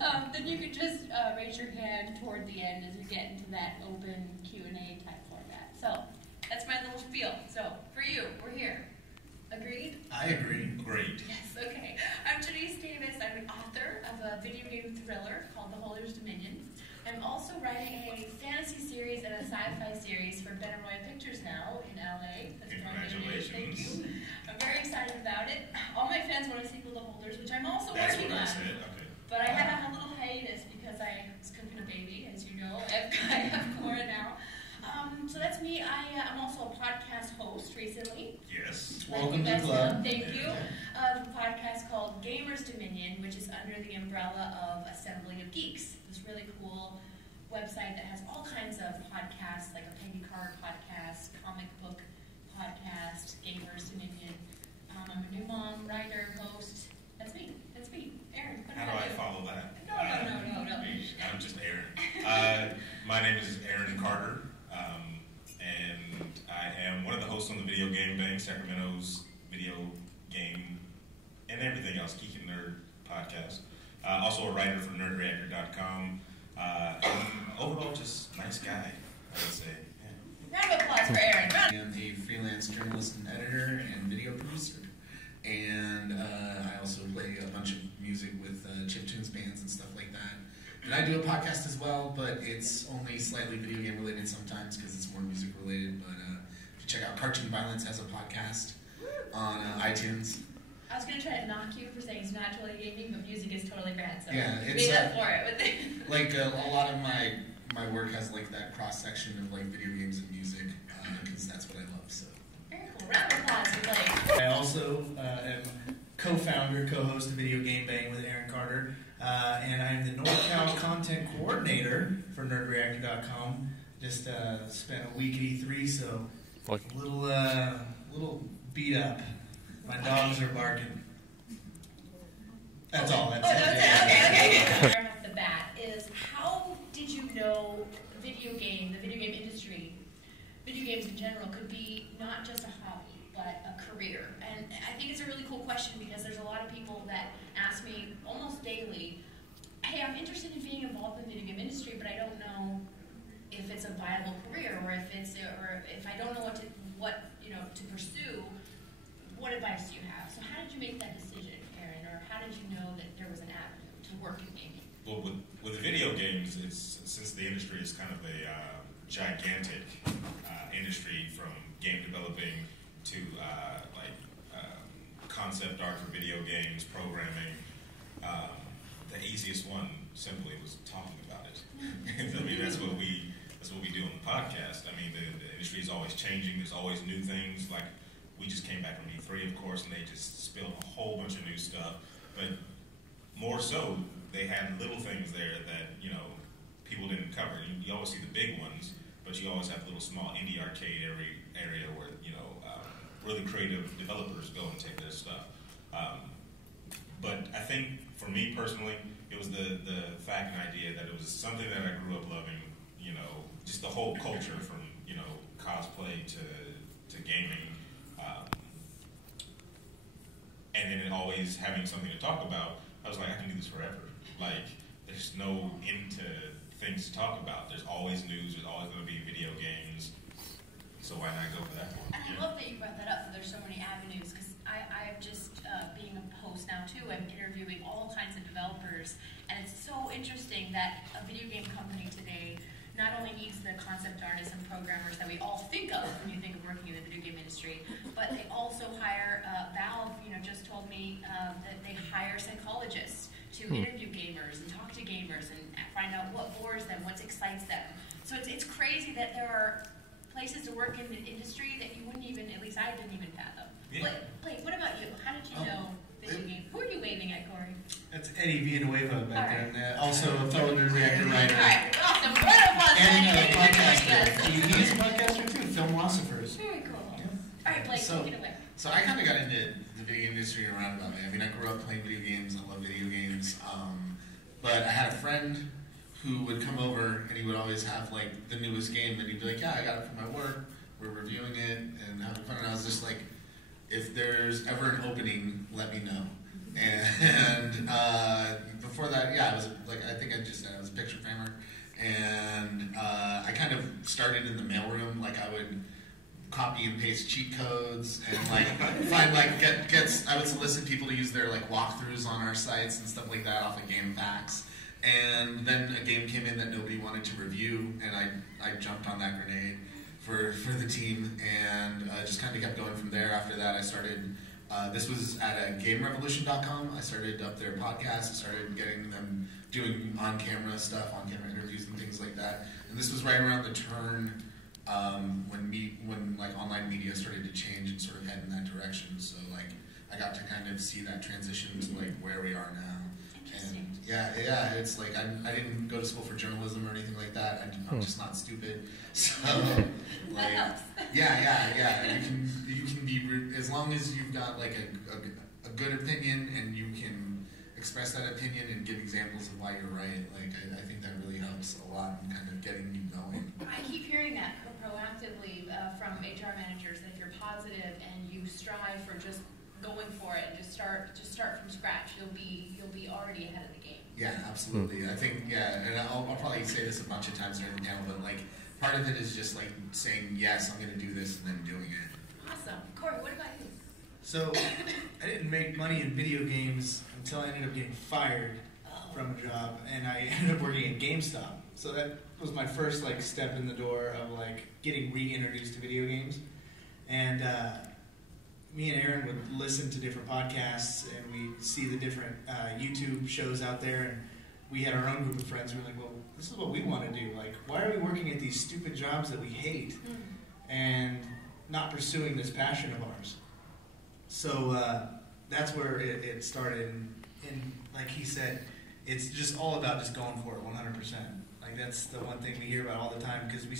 then you could just raise your hand toward the end as we get into that open Q&A type format. So that's my little spiel. So for you, we're here. Agreed? I agree. Great. Yes, okay. I'm Denise Davis. I'm an author of a video game thriller called The Holders Dominion. I'm also writing a fantasy series and a sci-fi series for Benaroya Pictures now in LA. That's Congratulations. Thank you. I'm very excited about it. All my fans want a sequel to Holders, which I'm also That's working what I on. said. Okay. But I had a little hiatus because I was cooking a baby, as you know. I have Cora now. So that's me. I'm also a podcast host recently. Yes. Welcome to the club. Thank you. A podcast called Gamers Dominion, which is under the umbrella of Assembling of Geeks. This really cool website that has all kinds of podcasts, like a Peggy Carr podcast, comic book podcast, Gamers Dominion. I'm a new mom, writer, host. That's me. That's me. Aaron. How do I follow that? No. I'm just Aaron. My name is Aaron Carter, and I am one of the hosts on the Video Game Bank, Sacramento's video game and everything else, Geek and Nerd podcast. Also a writer for nerdreactor.com. Overall, just nice guy, I would say. Yeah. Round of applause for Aaron. I am a freelance journalist and editor and video producer. And I also play a bunch of music with chiptunes bands and stuff like that. And I do a podcast as well, but it's only slightly video game related sometimes because it's more music related. But if you check out Cartoon Violence has a podcast on iTunes. I was going to try to knock you for saying it's not totally gaming, but music is totally grad, so yeah, it's made up for it. Like a lot of my work has like that cross section of like video games and music because that's what I love. So very cool. Round of applause for Blake. I also am co-founder, co-host of Video Game Bang with Aaron Carter, and I'm the NorCal content coordinator for nerdreactor.com. Just spent a week at E3, so a little beat up. My dogs are barking. That's all. That's it. Okay. Right off the bat is how did you know the video game industry, video games in general, could be not just a hobby but a career? And I think it's a really cool question because there's a lot of people that ask me almost daily, hey, I'm interested in being involved in the video game industry, but I don't know if it's a viable career or if I don't know what to pursue. What advice do you have? So how did you make that decision, Aaron, or how did you know that there was an avenue to work in gaming? Well, with the video games, since the industry is kind of a gigantic industry, from game developing to concept art for video games, programming, the easiest one simply was talking about it. I mean, that's what we do on the podcast. I mean, the industry is always changing. There's always new things. Like, we just came back from E3, of course, and they just spilled a whole bunch of new stuff. But more so, they had little things there that, people didn't cover. You always see the big ones, but you always have little small indie arcade area where, really creative developers go and take their stuff. But I think, for me personally, it was the fact and idea that it was something that I grew up loving, just the whole culture from, cosplay to gaming. And then always having something to talk about, I was like, I can do this forever. Like, there's no end to things to talk about. There's always news. There's always going to be video games. So why not go for that one? And I love that you brought that up, that there's so many avenues, because I've just, being a host now too, I'm interviewing all kinds of developers, and it's so interesting that a video game company today not only needs the concept artists and programmers that we all think of when you think of working in the video game industry, but they also hire, Valve, just told me that they hire psychologists to interview gamers and talk to gamers and find out what bores them, what excites them. So it's crazy that there are places to work in the industry that you wouldn't even, at least I didn't even fathom. Yeah. Blake, what about you? How did you know video game? Who are you waving at, Corey? That's Eddie Villanueva back All right. there, and also a fellow nerd reactor writer. All right, awesome. Round of applause, And Eddie. podcaster. He's a podcaster too, Filmlosophers. Very cool. Yeah. All right, Blake, take it away. So I kind of got into the video game industry in a roundabout way. I mean, I grew up playing video games. I love video games. But I had a friend who would come over and he would always have like the newest game, and he'd be like, "Yeah, I got it from my work. We're reviewing it and having fun." And I was just like, "If there's ever an opening, let me know." And before that, yeah, I was like I just said, I was a picture framer, and I kind of started in the mailroom. Like I would copy and paste cheat codes and like find like I would solicit people to use their like walkthroughs on our sites and stuff like that off of game packs. And then a game came in that nobody wanted to review, and I jumped on that grenade for the team, and just kind of kept going from there. After that, I started. This was at GameRevolution.com. I started up their podcast. I started getting them doing on-camera stuff, on-camera interviews and things like that. And this was right around the turn when like online media started to change and sort of head in that direction. So like I got to kind of see that transition to like where we are now. And yeah, it's like I didn't go to school for journalism or anything like that. I'm just not stupid. So like yeah. You can be as long as you've got like a good opinion and you can express that opinion and give examples of why you're right. Like I think that really helps a lot in kind of getting you going. I keep hearing that proactively from HR managers, that if you're positive and you strive for just going for it and just start from scratch, you'll be already ahead of the game. Yeah, absolutely. I think and I'll probably say this a bunch of times during the panel, but like part of it is just like saying yes, I'm going to do this, and then doing it. Awesome, Corey. What about you? So I didn't make money in video games until I ended up getting fired from a job, and I ended up working at GameStop. So that was my first like step in the door of like getting reintroduced to video games. And me and Aaron would listen to different podcasts, and we'd see the different YouTube shows out there, and we had our own group of friends who were like, well, this is what we want to do. Like, why are we working at these stupid jobs that we hate and not pursuing this passion of ours? So that's where it started. And like he said, it's just all about just going for it 100%. Like that's the one thing we hear about all the time, because we